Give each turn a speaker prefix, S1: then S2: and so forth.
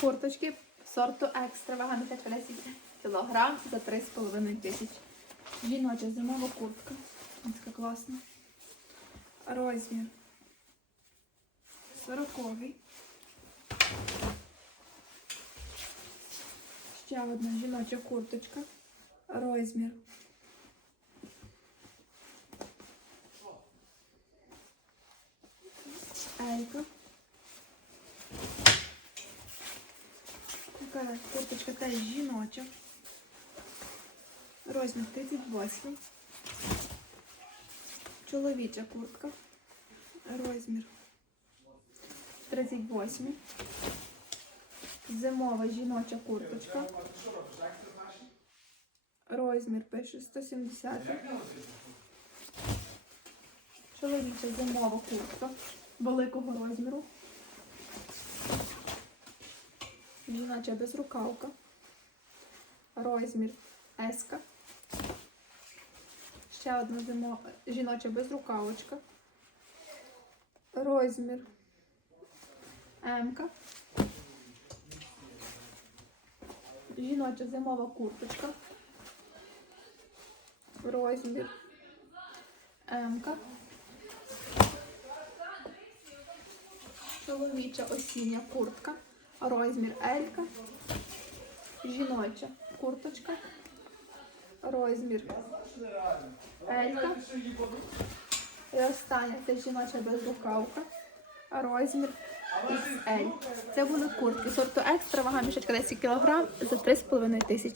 S1: Курточки сорту екстра, вага місячка 10 кілограм за 3,5 тисяч. Жіноча зимова куртка. Така класна. Розмір. 40 Ще одна жіноча курточка. Розмір. Елька. Така курточка теж жіноча. Розмір 38. Чоловіча куртка. Розмір 38. Зимова жіноча курточка. Розмір пише 170. Чоловіча зимова куртка великого розміру. Жіноча безрукавка. Розмір Еска. Ще одна зимо... жіноча безрукавочка. Розмір М. -ка. Жіноча зимова курточка. Розмір М. -ка. Чоловіча осіння куртка. Розмір Елька. Жіноча курточка. Розмір Елька. І остання це жіноча безрукавка. Розмір XL. Це були куртки. Сорту екстра, вага мішечка 10 кг за 3,5 тисячі.